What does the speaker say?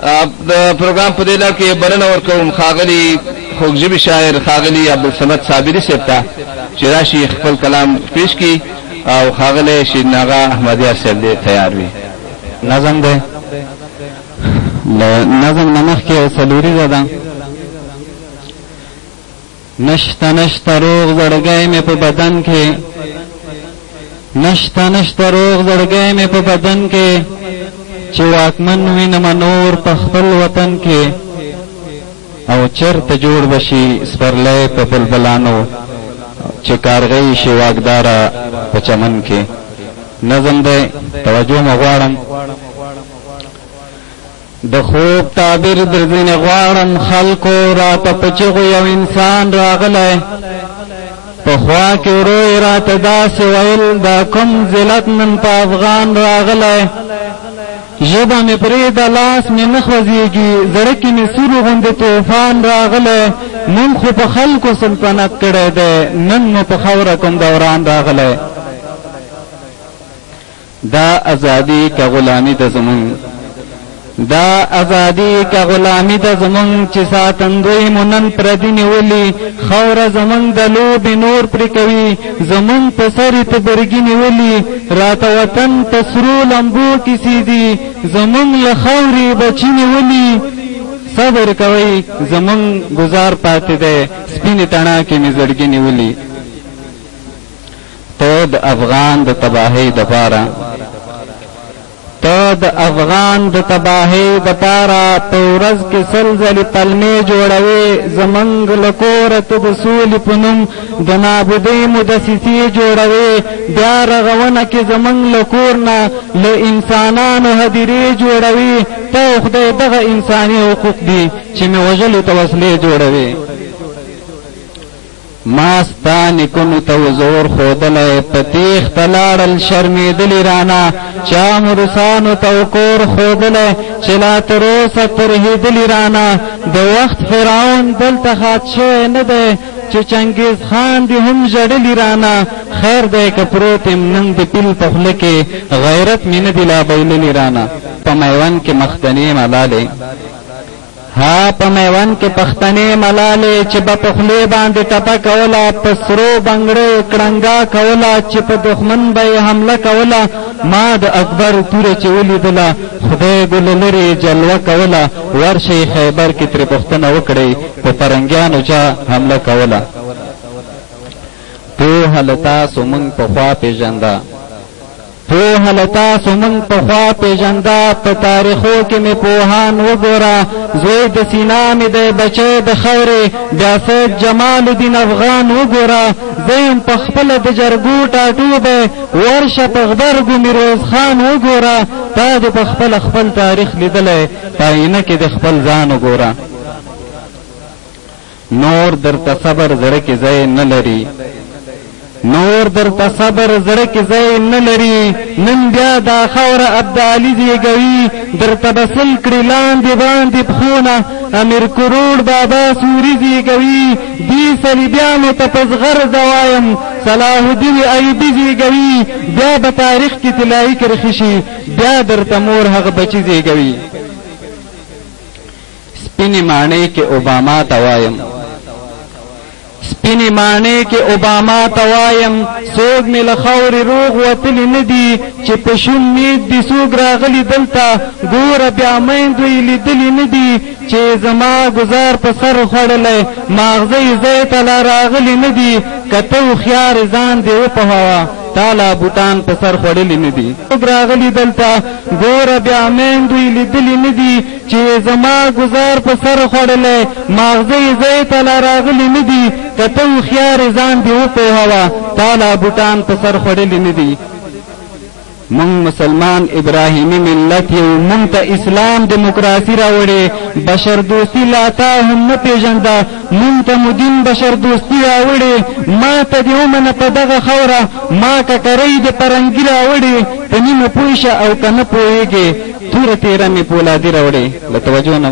د پروګرام په دې لړ کې بلنه ورکوم ښاغلي خوږژبي شاعر ښاغلي عبدالصمد صابري صاحب ته چې راشي خپل کلام پیش کړي او ښاغلی شیرین آغا احمدیار صاحب دې تیار وي. نظم دی له نظم نه مخکې یو څلوریزه ده. نشته نشته روغ زړګی مې په بدن کې، نشته نشته روغ زړګی مې په بدن کې، چې واکمن وینم نور په خپل وطن کې، او چرته جوړ بشي سپرلی په بلبلانو، چې کارغی شي واکداره په چمن کې. نظم دی، توجه مې غواړم. د خوب تعبیر در ځینې غواړم، خلکو راته په چغو یو انسان راغلی، پخوا کې ورو راته داسې ویل دا کوم ذلت نن په افغان راغلی. ژبه مې پرېږده لاس مې نه خوځېږي، زړه کې مې سور غوندې طوفان راغلی. نن خو په خلکو سلطنت کړی دی، نن مو په خاوره کوم دوران راغلی. دا ازادي که غلامي ده زمونږ، دا ازادي که غلامي ده زمونږ، چې ساتندوی مو نن پردي نیولي. خاوره زمونږ د لوبې نور پرې کوي، زمونږ په سر یې تبرګي نیولي. راته وطن په سرو لمبو کیسې دي، زمونږ له خاورې بچي نیولي. صبر کوئ زمونږ ګزار پاتې دی، سپینې تڼاکې مې زړګي نیولي. ته د افغان د تباهۍ دپاره، ته د افغان د تباهۍ دپاره په ورځ کې سل ځلې پلمې جوړوې. زمونږ له کوره ته د سولې په نوم د نابودۍ مو دسیسې جوړوې. بیا رغونه کې زمونږ له کور نه له انسانانو هدیرې جوړوې. ته خدای دغه انساني حقوق دي چې مې وژلو ته وسلې جوړوې. ما ستا نیکونو ته زور ښودلی، په تېښته لاړل شرمېدلي رانه. چا مو روسانو ته کور ښودلی، چې لا تر اوسه ترهېدلي رانه. د وخت فرعون دلته خات شوی نه دی، چې چنګیز خان دې هم ژړلي رانه. خیر دی که پروت یم نن د پیل په خوله کې، غیرت مې نه دي لا بایللي رانه. په میوند کې مختنې ملالې، ها په میوند کې پښتنې ملالې، چې به په خولې باندې ټپه کوله، په سرو بنګړو کړنګا کوله، چې په دښمن به یې حمله کوله. ما د اکبر توره چې ولیدله، خدای ګله لرې جلوه کوله. ورشئ خیبر کې ترې پوښتنه وکړئ، په فرنګیانو چا حمله کوله. پوهه له تاسو موږ پخوا پېژنده، پوهه له تاسو موږ پخوا پېژنده. په تاریخو کې مې پوهان وګوره، زوی د سینا مې دی بچی د خاورې. بیا سید جمال الدین افغان وګوره، زه یم په خپله د جرګو ټاټوبی. ورشه په غبرګو میرویس خان وګوره، تا دې په خپله خپل تاریخ لیدلی، په آینه کې د خپل ځان وګوره. نور درته صبر زړه کې ځای نه لري، نور درته صبر زړه کې ځای نه لري. نن بیا دا خاوره ابدالي زیږوي، درته به سل کړي لاندې باندې پښونه. امیر کروړ بابا سوري زیږوي، دې صلیبیانو ته په زغرده وایم، صلاح الدین ایوبي زیږوي. بیا به تاریخ کې طلایي کرښې شي، بیا درته مور هغه بچي زیږوي. سپینې ماڼۍ کې اوباما ته وایم، سپینې ماڼۍ کې اوباما ته وایم، څوک مې له خاورې روغ وتلي نه دي، چې په شون مید دي څوک راغلي دلته. ګوره بیا میندو یې لیدلي نه دي، چې زما ګزار په سر خوړلی. ماغزه یې ځای ته لا راغلي نه دي، که ته هوښیار ځان دې وپوهوه، تالا بوټان په سر خوړلي نه دي. څوک راغلي دلته، ګوره بیا میندو یې لیدلي نه دي، چې زما ګزار په سر خوړلی. ماغزه یې ځای ته لا راغلي نه دي، که ته هوښیار ځان دې وپوهوه، تالا بوټان په سر خوړلي نه دي. مونږ مسلمان ابراهیمی ملت یو، مونږ ته اسلام دیموکراسي راوړې. بشر دوستی لا تا هم نه پېژنده، مونږ ته مو دین بشر دوستی راوړې. ما ته دې ومنه په دغه خاوره، ما ککرۍ د پرنګي راوړې. په نیمه پوه شه او که نه پوهېږې، توره تېره مې پولادي راوړې. له توجه نه